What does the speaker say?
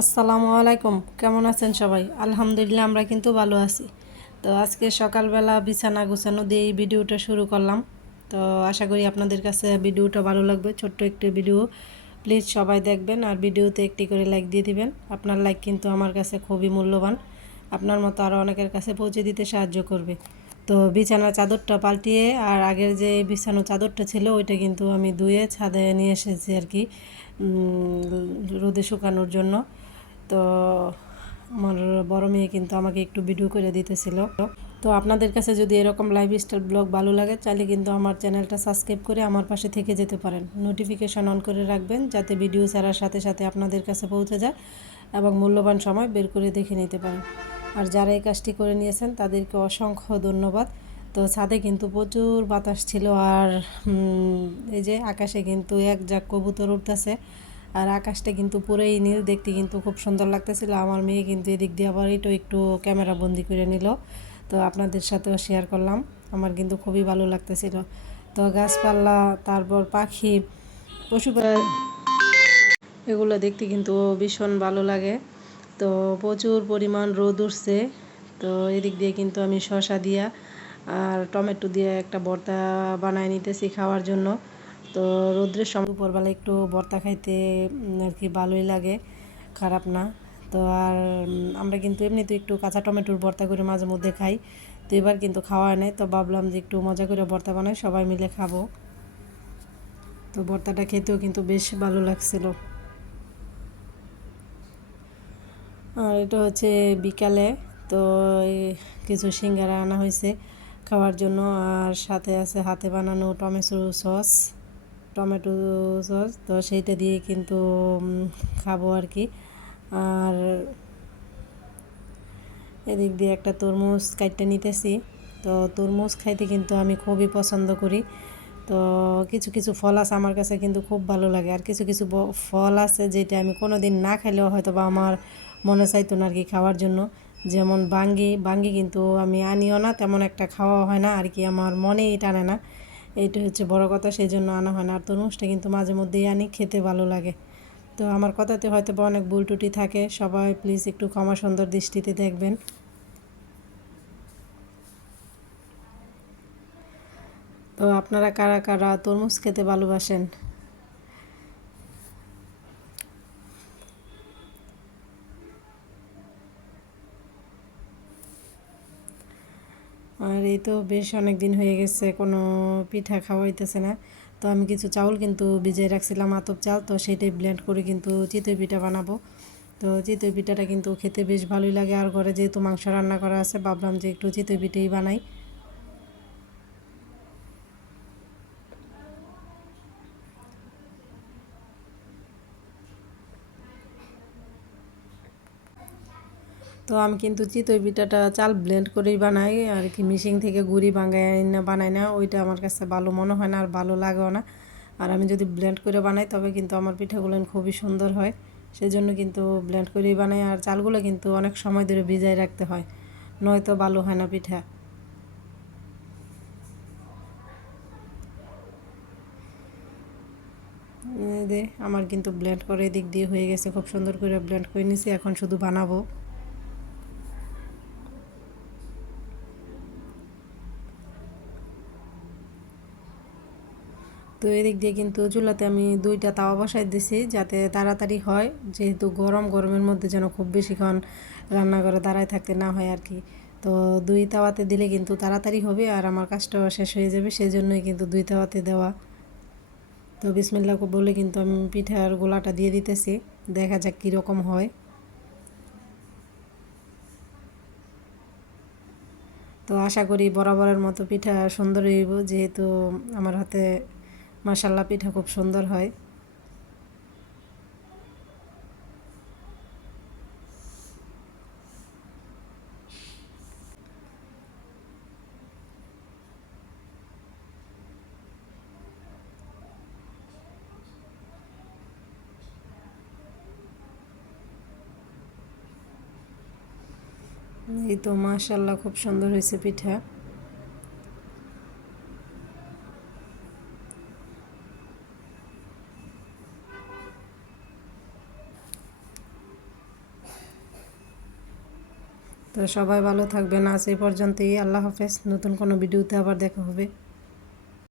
আসসালামু আলাইকুম, কেমন আছেন সবাই? আলহামদুলিল্লাহ আমরা কিন্তু ভালো আছি। তো আজকে সকালবেলা বিছানা গুছানো দিয়ে এই ভিডিওটা শুরু করলাম। তো আশা করি আপনাদের কাছে ভিডিওটা ভালো লাগবে। ছোট্ট একটি ভিডিও, প্লিজ সবাই দেখবেন আর ভিডিওতে একটি করে লাইক দিয়ে দিবেন। আপনার লাইক কিন্তু আমার কাছে খুবই মূল্যবান, আপনার মতো আরও অনেকের কাছে পৌঁছে দিতে সাহায্য করবে। তো বিছানার চাদরটা পাল্টিয়ে আর আগের যে বিছানো চাদরটা ছিল ওইটা কিন্তু আমি ধুয়ে ছাদে নিয়ে এসেছি আর কি, রোদে শুকানোর জন্য। তো আমার বড় মেয়ে কিন্তু আমাকে একটু ভিডিও করে দিতেছিল। তো আপনাদের কাছে যদি এরকম লাইফস্টাইল ব্লগ ভালো লাগে চাইলে কিন্তু আমার চ্যানেলটা সাবস্ক্রাইব করে আমার পাশে থেকে যেতে পারেন। নোটিফিকেশন অন করে রাখবেন যাতে ভিডিও ছাড়ার সাথে সাথে আপনাদের কাছে পৌঁছে যায় এবং মূল্যবান সময় বের করে দেখে নিতে পারেন। আর যারা এই কাজটি করে নিয়েছেন তাদেরকে অসংখ্য ধন্যবাদ। তো ছাদে কিন্তু প্রচুর বাতাস ছিল আর এই যে আকাশে কিন্তু এক ঝাঁক কবুতর উঠতেছে আর আকাশটা কিন্তু পুরোই নীল, দেখতে কিন্তু খুব সুন্দর লাগতেছিল। আমার মেয়ে কিন্তু এদিক দিয়ে আবার একটু ক্যামেরা বন্দি করে নিল, তো আপনাদের সাথেও শেয়ার করলাম। আমার কিন্তু খুবই ভালো লাগতেছিল। তো গাছপালা, তারপর পাখি, পশু এগুলো দেখতে কিন্তু ভীষণ ভালো লাগে। তো প্রচুর পরিমাণ রোদ উঠছে। তো এদিক দিয়ে কিন্তু আমি শসা দিয়া আর টমেটো দিয়ে একটা ভর্তা বানায় নিতেছি খাওয়ার জন্য। তো রোদ্রের সময় দুপুরবেলা একটু ভর্তা খাইতে আর কি ভালোই লাগে, খারাপ না। তো আর আমরা কিন্তু এমনিতে একটু কাঁচা টমেটোর ভর্তা করে মাঝে মধ্যে খাই। তো এবার কিন্তু খাওয়া হয় নাই, তো ভাবলাম যে একটু মজা করে ভর্তা বানাই, সবাই মিলে খাবো। তো ভর্তাটা খেতেও কিন্তু বেশ ভালো লাগছিল। আর এটা হচ্ছে বিকালে। তো কিছু সিঙ্গারা আনা হয়েছে খাওয়ার জন্য, আর সাথে আছে হাতে বানানো টমেটো সস। তো সেইটা দিয়ে কিন্তু খাবো আর কি। আর এদিক দিয়ে একটা তরমুজ কাটতে নিতেছি। তো তরমুজ খাইতে কিন্তু আমি খুবই পছন্দ করি। তো কিছু কিছু ফল আছে আমার কাছে কিন্তু খুব ভালো লাগে, আর কিছু কিছু ফল আছে যেটা আমি কোনো দিন না খাইলেও হয়তো বা আমার মনে চাইতো না আর কি খাওয়ার জন্য। যেমন বাঙ্গি কিন্তু আমি আনিও না, তেমন একটা খাওয়া হয় না আর কি, আমার মনেই টানে না। এইটা হচ্ছে বড় কথা, সেই জন্য আনা হয় না। আর তরমুজটা কিন্তু মাঝে মধ্যেই আনি, খেতে ভালো লাগে। তো আমার কথাতে হয়তো বা অনেক ভুল ত্রুটি থাকে, সবাই প্লিজ একটু ক্ষমা সুন্দর দৃষ্টিতে দেখবেন। তো আপনারা কারা কারা তরমুজ খেতে ভালোবাসেন? আর এই তো বেশ অনেক দিন হয়ে গেছে কোনো পিঠা খাওয়া হইতেছে না। তো আমি কিছু চাউল কিন্তু ভিজিয়ে রাখছিলাম, আতপ চাল, তো সেটাই ব্লেন্ড করে কিন্তু চিতই পিঠা বানাবো। তো চিতই পিঠাটা কিন্তু খেতে বেশ ভালোই লাগে, আর ঘরে যেহেতু মাংস রান্না করা আছে ভাবলাম যে একটু চিতই পিঠাই বানাই। তো আমি কিন্তু চিতই পিঠাটা চাল ব্লেন্ড করেই বানাই আর কি, মেশিন থেকে গুঁড়ি বানাই না, ওইটা আমার কাছে ভালো মনে হয় না আর ভালো লাগেও না। আর আমি যদি ব্লেন্ড করে বানাই তবে কিন্তু আমার পিঠাগুলো খুবই সুন্দর হয়, সেই জন্য কিন্তু ব্লেন্ড করেই বানাই। আর চালগুলো কিন্তু অনেক সময় ধরে ভিজায় রাখতে হয়, নয়তো ভালো হয় না পিঠা। এই যে আমার কিন্তু ব্লেন্ড করে এদিক দিয়ে হয়ে গেছে, খুব সুন্দর করে ব্লেন্ড করে নিছি, এখন শুধু বানাবো। তো এদিক দিয়ে কিন্তু চুলাতে আমি দুইটা তাওয়া বসাই দিছি যাতে তাড়াতাড়ি হয়, যেহেতু গরমের মধ্যে যেন খুব বেশিক্ষণ রান্নাঘরে দাঁড়ায় থাকতে না হয় আর কি। তো দুই তাওয়াতে দিলে কিন্তু তাড়াতাড়ি হবে আর আমার কাজটাও শেষ হয়ে যাবে, সেই জন্যই কিন্তু দুই তাওয়াতে দেওয়া। তো বিসমিল্লাহ বলে কিন্তু আমি পিঠার গোলাটা দিয়ে দিতেছি, দেখা যাক কীরকম হয়। তো আশা করি বরাবরের মতো পিঠা সুন্দর হইব, যেহেতু আমার হাতে মাশাল্লাহ পিঠা খুব সুন্দর হয়। এই তো মাশাল্লাহ খুব সুন্দর হয়েছে পিঠা। তো সবাই ভালো থাকবেন, আজ এই পর্যন্তই। আল্লাহ হাফেজ। নতুন কোনো ভিডিওতে আবার দেখা হবে।